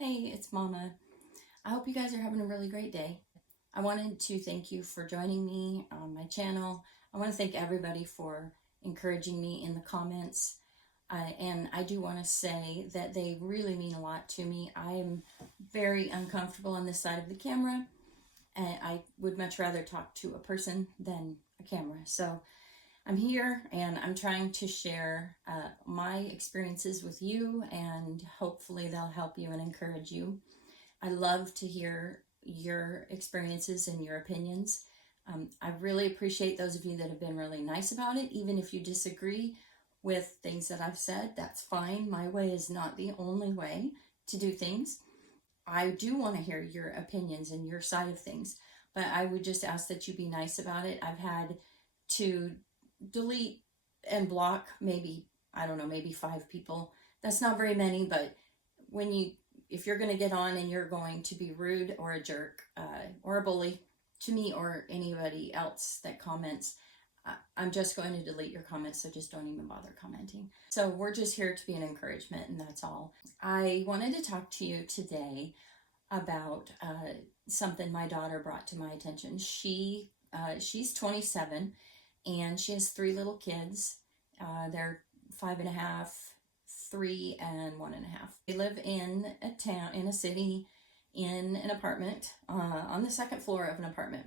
Hey, it's Mama. I hope you guys are having a really great day. I wanted to thank you for joining me on my channel. I want to thank everybody for encouraging me in the comments. And I do want to say that they really mean a lot to me. I am very uncomfortable on this side of the camera, and I would much rather talk to a person than a camera. So I'm here and I'm trying to share my experiences with you, and hopefully they'll help you and encourage you. I love to hear your experiences and your opinions. I really appreciate those of you that have been really nice about it. Even if you disagree with things that I've said, that's fine. My way is not the only way to do things. I do want to hear your opinions and your side of things, but I would just ask that you be nice about it. I've had to delete and block maybe, I don't know, maybe 5 people. That's not very many, but if you're going to get on and you're going to be rude or a jerk or a bully to me or anybody else that comments, I'm just going to delete your comments, so just don't even bother commenting. So we're just here to be an encouragement, and that's all. I wanted to talk to you today about something my daughter brought to my attention. She's 27, and she has 3 little kids. They're 5.5, 3, and 1.5. They live in a city, in an apartment, on the 2nd floor of an apartment.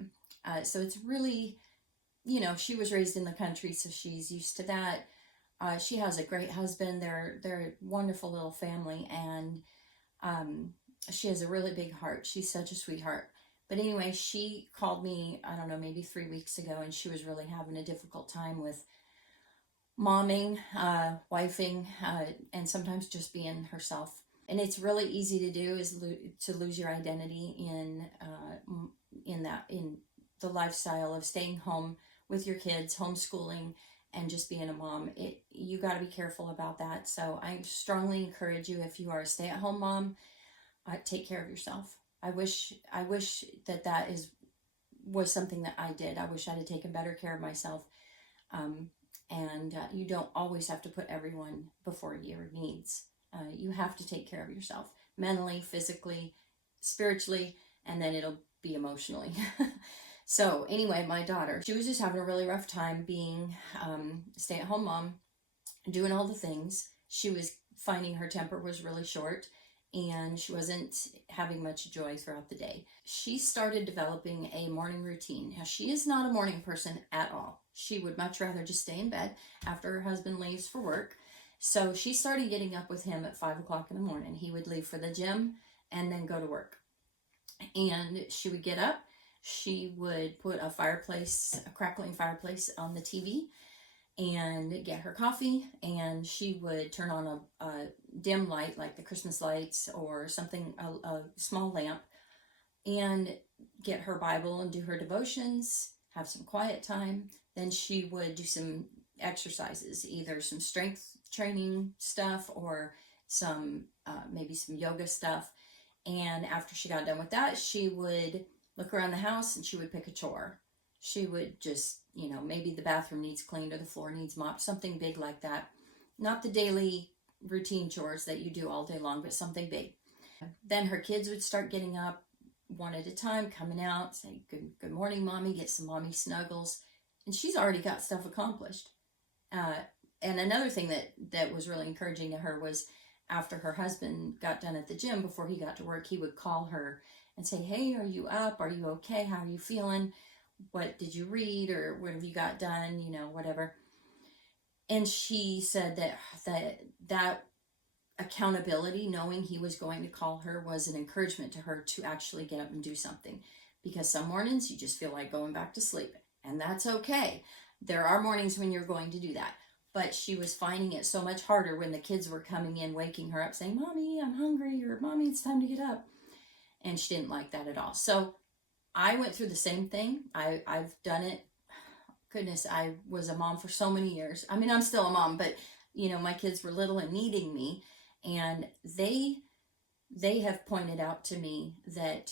So it's really, she was raised in the country, so she's used to that. She has a great husband. They're a wonderful little family, and she has a really big heart. She's such a sweetheart. But anyway, she called me, I don't know, maybe 3 weeks ago, and she was really having a difficult time with momming, wifing, and sometimes just being herself. And it's really easy to do, is to lose your identity in the lifestyle of staying home with your kids, homeschooling, and just being a mom. You got to be careful about that. So I strongly encourage you, if you are a stay-at-home mom, take care of yourself. I wish that was something that I did. I wish I'd have taken better care of myself. And you don't always have to put everyone before your needs. You have to take care of yourself mentally, physically, spiritually, and then it'll be emotionally. So anyway, my daughter, she was just having a really rough time being a stay-at-home mom, doing all the things. She was finding her temper was really short, and she wasn't having much joy throughout the day. She started developing a morning routine. Now, she is not a morning person at all. She would much rather just stay in bed after her husband leaves for work. So she started getting up with him at 5 o'clock in the morning. He would leave for the gym and then go to work. And she would get up. She would put a crackling fireplace on the TV and get her coffee, and she would turn on a dim light like the Christmas lights or something, a small lamp, and get her Bible and do her devotions, have some quiet time. Then she would do some exercises, either some strength training stuff or maybe some yoga stuff. And after she got done with that, she would look around the house and she would pick a chore. She would just, maybe the bathroom needs cleaned or the floor needs mopped, something big like that. Not the daily routine chores that you do all day long, but something big. Then her kids would start getting up one at a time, coming out, say, good morning, Mommy, get some mommy snuggles. And she's already got stuff accomplished. And another thing that was really encouraging to her was, after her husband got done at the gym, before he got to work, he would call her and say, hey, are you up? Are you okay? How are you feeling? What did you read? Or what have you got done? Whatever. And she said that accountability, knowing he was going to call her, was an encouragement to her to actually get up and do something. Because some mornings you just feel like going back to sleep. And that's okay. There are mornings when you're going to do that. But she was finding it so much harder when the kids were coming in, waking her up, saying, Mommy, I'm hungry, or Mommy, it's time to get up. And she didn't like that at all. So I went through the same thing. I've done it. Goodness, I was a mom for so many years. I mean, I'm still a mom, but, my kids were little and needing me. And they have pointed out to me that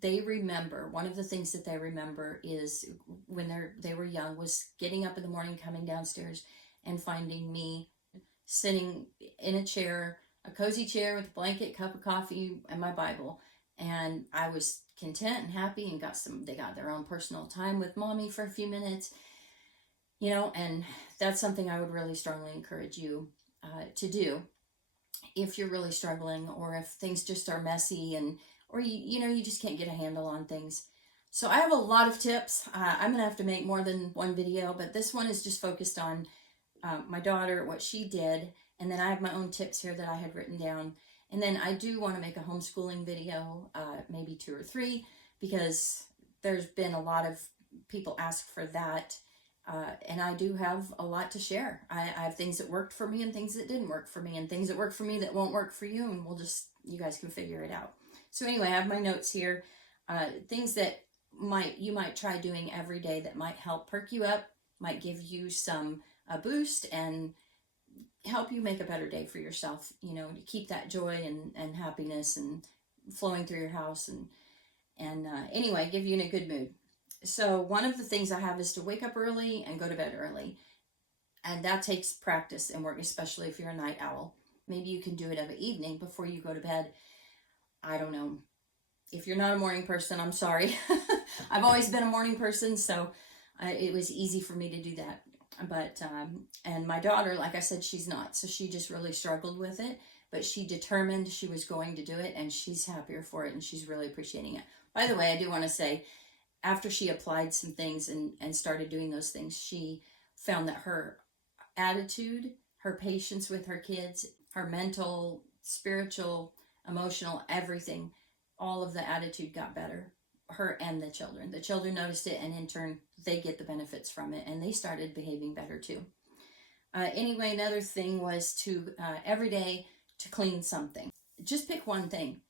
they remember, one of the things that they remember is when they were young, was getting up in the morning, coming downstairs and finding me sitting in a chair a cozy chair with a blanket, cup of coffee, and my Bible. And I was content and happy, and they got their own personal time with mommy for a few minutes, and that's something I would really strongly encourage you to do if you're really struggling, or if things just are messy, or you just can't get a handle on things. So I have a lot of tips. I'm gonna have to make more than one video, but this one is just focused on my daughter, what she did, and then I have my own tips here that I had written down. And then I do want to make a homeschooling video, maybe 2 or 3, because there's been a lot of people ask for that. And I do have a lot to share. I have things that worked for me and things that didn't work for me, and things that worked for me that won't work for you, and you guys can figure it out. So anyway, I have my notes here. Things that you might try doing every day that might help perk you up, might give you a boost, and help you make a better day for yourself, to keep that joy and happiness and flowing through your house, and anyway, give you in a good mood. So one of the things I have is to wake up early and go to bed early. And that takes practice and work, especially if you're a night owl. Maybe you can do it every evening before you go to bed. I don't know. If you're not a morning person, I'm sorry. I've always been a morning person, so it was easy for me to do that. But, and my daughter, like I said, she's not. So she just really struggled with it. But she determined she was going to do it, and she's happier for it, and she's really appreciating it. By the way, I do want to say, after she applied some things and started doing those things, she found that her attitude, her patience with her kids, her mental, spiritual, emotional, everything, all of the attitude got better. Her and the children. The children noticed it, and in turn, they get the benefits from it, and they started behaving better too. Anyway, another thing was to, every day, to clean something. Just pick one thing.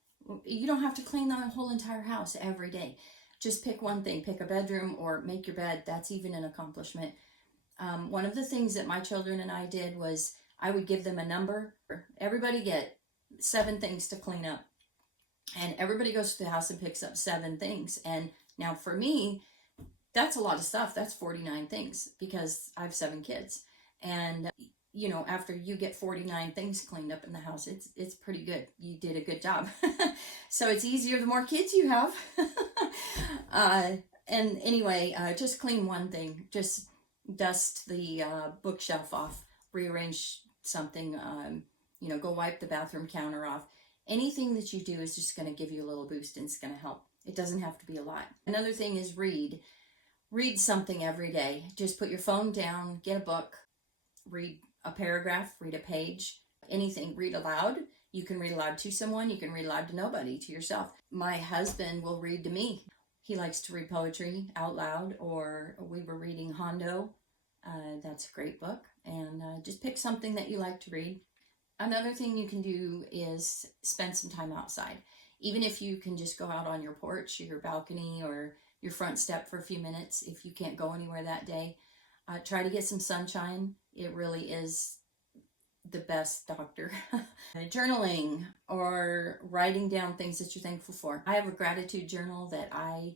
You don't have to clean the whole entire house every day. Just pick one thing. Pick a bedroom or make your bed. That's even an accomplishment. One of the things that my children and I did was I would give them a number. Everybody get 7 things to clean up. And everybody goes to the house and picks up 7 things. And now for me, that's a lot of stuff. That's 49 things because I have 7 kids. And, after you get 49 things cleaned up in the house, it's pretty good. You did a good job. So it's easier the more kids you have. And anyway, just clean one thing. Just dust the bookshelf off, rearrange something, go wipe the bathroom counter off. Anything that you do is just going to give you a little boost, and it's going to help. It doesn't have to be a lot. Another thing is read. Read something every day. Just put your phone down, get a book, read a paragraph, read a page, anything. Read aloud. You can read aloud to someone. You can read aloud to nobody, to yourself. My husband will read to me. He likes to read poetry out loud, or we were reading Hondo. That's a great book. And just pick something that you like to read. Another thing you can do is spend some time outside. Even if you can just go out on your porch, or your balcony, or your front step for a few minutes, if you can't go anywhere that day, try to get some sunshine. It really is the best doctor. Journaling or writing down things that you're thankful for. I have a gratitude journal that I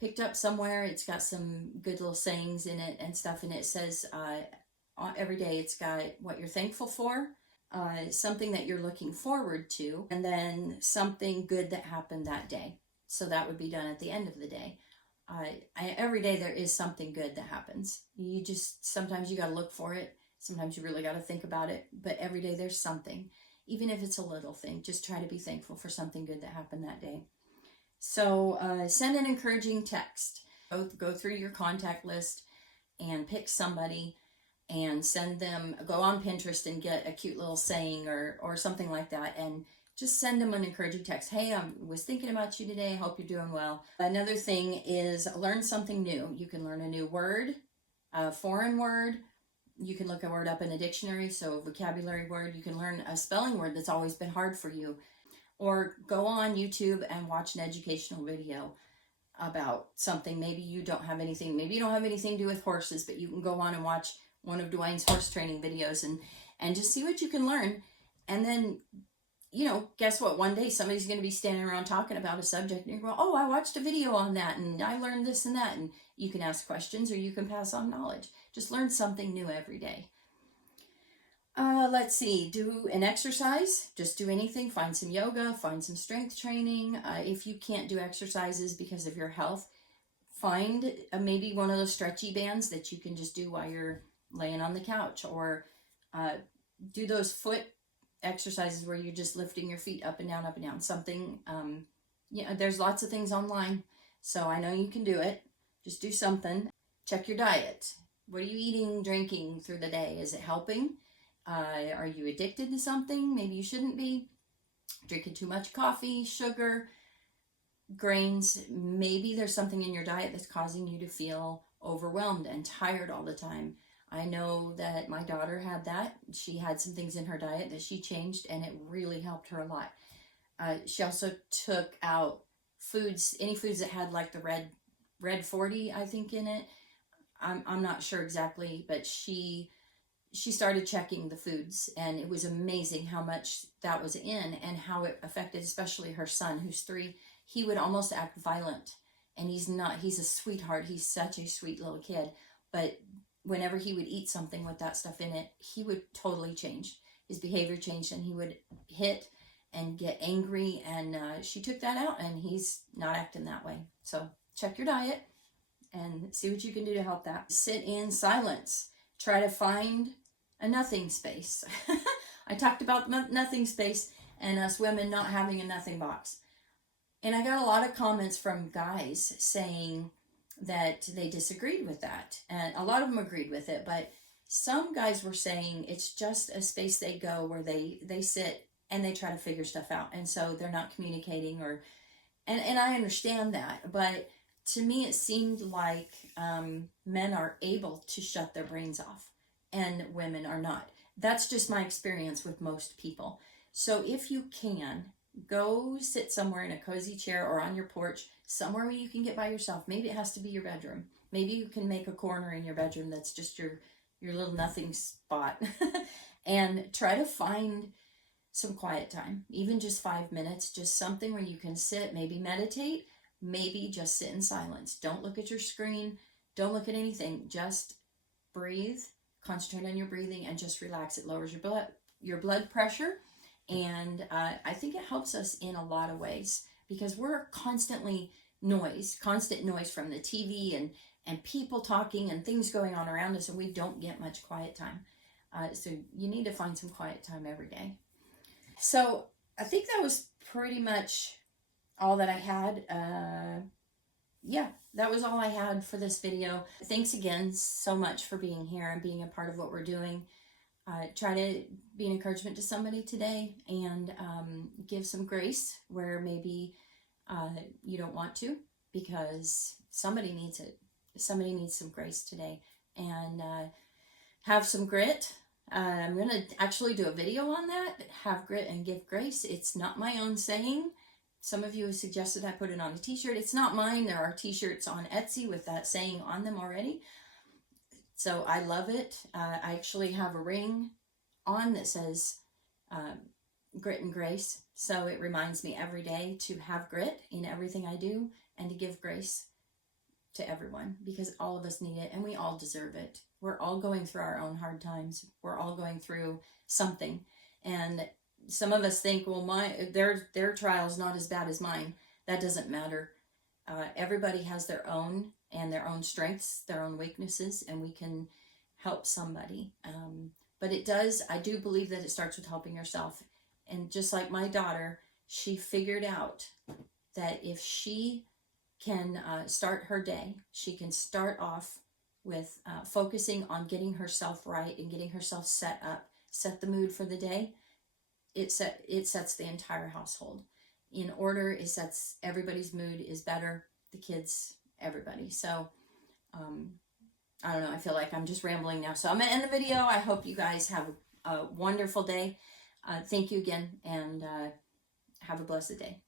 picked up somewhere. It's got some good little sayings in it and stuff, and it says every day it's got what you're thankful for, something that you're looking forward to, and then something good that happened that day. So that would be done at the end of the day. Every day there is something good that happens. Sometimes you got to look for it. Sometimes you really got to think about it. But every day there's something. Even if it's a little thing, just try to be thankful for something good that happened that day. So send an encouraging text. Go through your contact list and pick somebody and send them, go on Pinterest and get a cute little saying or something like that, and just send them an encouraging text. Hey, I was thinking about you today. I hope you're doing well. Another thing is learn something new. You can learn a new word, a foreign word. You can look a word up in a dictionary, so a vocabulary word. You can learn a spelling word that's always been hard for you. Or go on YouTube and watch an educational video about something. Maybe you don't have anything to do with horses, but you can go on and watch one of Dwayne's horse training videos and just see what you can learn. And then, guess what? One day somebody's going to be standing around talking about a subject, and you go, oh, I watched a video on that, and I learned this and that. And you can ask questions, or you can pass on knowledge. Just learn something new every day. Let's see, do an exercise, just do anything, find some yoga, find some strength training. If you can't do exercises because of your health, find maybe one of those stretchy bands that you can just do while you're laying on the couch, or do those foot exercises where you're just lifting your feet up and down, something. There's lots of things online, so I know you can do it. Just do something. Check your diet. What are you eating, drinking through the day? Is it helping? Are you addicted to something? Maybe you shouldn't be. Drinking too much coffee, sugar, grains. Maybe there's something in your diet that's causing you to feel overwhelmed and tired all the time. I know that my daughter had that. She had some things in her diet that she changed, and it really helped her a lot. She also took out foods, any foods that had like the red 40, I think, in it. I'm not sure exactly, but she started checking the foods, and it was amazing how much that was in and how it affected especially her son, who's 3. He would almost act violent, and he's a sweetheart. He's such a sweet little kid, but whenever he would eat something with that stuff in it, he would totally change. His behavior changed, and he would hit and get angry, and she took that out, and he's not acting that way. So check your diet and see what you can do to help that. Sit in silence. Try to find a nothing space. I talked about nothing space and us women not having a nothing box. And I got a lot of comments from guys saying that they disagreed with that. And a lot of them agreed with it, but some guys were saying it's just a space they go where they sit and they try to figure stuff out. And so they're not communicating and I understand that, but to me it seemed like men are able to shut their brains off and women are not. That's just my experience with most people. So if you can, go sit somewhere in a cozy chair or on your porch, somewhere where you can get by yourself. Maybe it has to be your bedroom. Maybe you can make a corner in your bedroom that's just your little nothing spot. And try to find some quiet time, even just 5 minutes, just something where you can sit, maybe meditate, maybe just sit in silence. Don't look at your screen. Don't look at anything. Just breathe, concentrate on your breathing, and just relax. It lowers your blood pressure. And I think it helps us in a lot of ways, because we're constant noise from the TV and people talking and things going on around us, and we don't get much quiet time. So you need to find some quiet time every day. So I think that was pretty much all that I had. Yeah, that was all I had for this video. Thanks again so much for being here and being a part of what we're doing. Try to be an encouragement to somebody today, and give some grace where maybe you don't want to, because somebody needs it. Somebody needs some grace today, and have some grit. I'm going to actually do a video on that. Have grit and give grace. It's not my own saying. Some of you have suggested I put it on a t-shirt. It's not mine. There are t-shirts on Etsy with that saying on them already. So I love it. I actually have a ring on that says grit and grace. So it reminds me every day to have grit in everything I do and to give grace to everyone, because all of us need it and we all deserve it. We're all going through our own hard times. We're all going through something. And some of us think, well, their trial's not as bad as mine. That doesn't matter. Everybody has their own strengths, their own weaknesses, and we can help somebody. But I do believe that it starts with helping yourself. And just like my daughter, she figured out that if she can start her day, she can start off with focusing on getting herself right and getting herself set up, set the mood for the day. It sets the entire household in order. It sets everybody's mood is better, the kids, everybody. So I don't know, I feel like I'm just rambling now, so I'm gonna end the video. I hope you guys have a wonderful day. Thank you again, and have a blessed day.